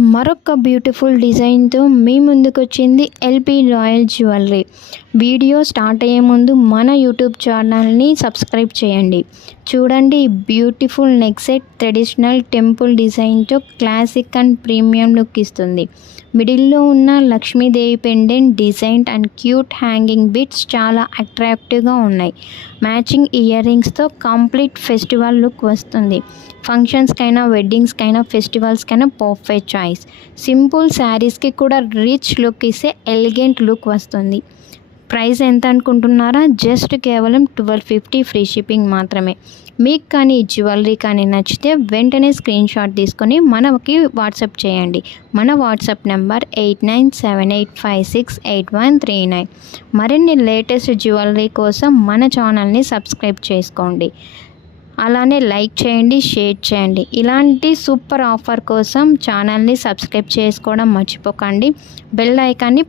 మరొక బ్యూటిఫుల్ డిజైన్తో మీ ముందుకొచ్చింది LP royal jewellery. Video start అయ్యే ముందు మన యూట్యూబ్ ఛానల్ని సబ్స్క్రైబ్ చేయండి. చూడండి, beautiful neck set traditional temple డిజైన్తో క్లాసిక్ అండ్ ప్రీమియం లుక్ ఇస్తుంది. మిడిల్లో ఉన్న Lakshmidevi pendant design and cute hanging bits చాలా అట్రాక్టివ్గా ఉన్నాయి. Matching ear రింగ్స్తో complete festival look వస్తుంది. ఫంక్షన్స్కైనా, వెడ్డింగ్స్కైనా, ఫెస్టివల్స్కైనా పర్ఫెక్ట్ చాయిస్. సింపుల్ శారీస్కి కూడా రిచ్ లుక్ ఇస్తే ఎలిగెంట్ లుక్ వస్తుంది. ప్రైస్ ఎంత అనుకుంటున్నారా? జస్ట్ కేవలం 1250 ఫ్రీ షిప్పింగ్ మాత్రమే. మీకు కానీ ఈ జ్యువెలరీ కానీ నచ్చితే వెంటనే స్క్రీన్ షాట్ తీసుకొని మనకి వాట్సాప్ చేయండి. మన వాట్సాప్ నెంబర్ 8978568139. మరిన్ని లేటెస్ట్ జ్యువెలరీ కోసం మన ఛానల్ని సబ్స్క్రైబ్ చేసుకోండి. అలానే లైక్ చేయండి, షేర్ చేయండి. ఇలాంటి సూపర్ ఆఫర్ కోసం ఛానల్ని సబ్స్క్రైబ్ చేసుకోవడం మర్చిపోకండి. బెల్ ఐకాన్ని